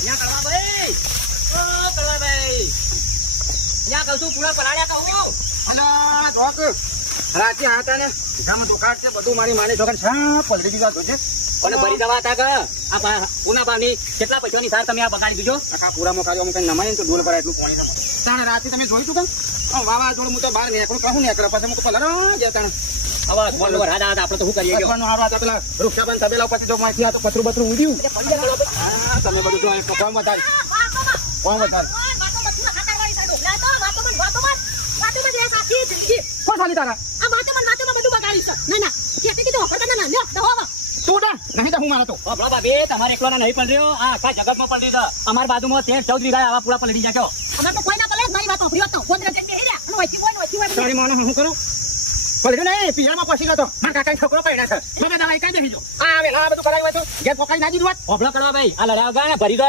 અહીંયા ભાઈ અહીંયા કહું છું પૂરા પલાળ્યા કહું. અલા જોક રાતે હતા ને ગામ દુકાળ છે બધું મારી માની છોકરા છા પલટી દીધા તો છે અને ભરી દવા હતા કે આ પૂના પાણી કેટલા પૈસાની સાર તમે આ બગાડી દીધો. આખા પૂરામાં ખાલી અમુક નમાય ને તો ડોલ પર એટલું પાણી નમાય. તાણે રાતે તમે જોઈ તું કેમ વાવાઝોડું હું તો બહાર નીકળું કહું નીકળે પછી હું પલરા ગયા તાણે હવે બોલ વરસાદ આવે આપણે તો શું કરીએ? પછવાનું હારા હતા પેલા વૃક્ષાબંધ તબેલા પછી જો માથી આ તો પથરું બથરું ઉડ્યું. તમે બધું જો કોણ વધારે કોણ વધારે કોણ ખાલી તારા તું નહીં તો હું મારા તો બાપડા ભાભી તમારે એકલો નહીં પલર્યો. આ આખા જગતમાં પલરી છે. અમારી બાજુમાં 13-14 વીઘા આવા પૂરા પલરી જાય. તારી માનો હું કરું પલર્યું નહીં પિયરમાં પછી ગયો મારા કાકા છોકરો પડ્યા છે મેં દવા કઈ દેજો આ બધું કરાવ્યું હતું ઘેર પોકાઈ ના દીધું હોભળો કરવા ભાઈ આ લડાવ ભરી દો.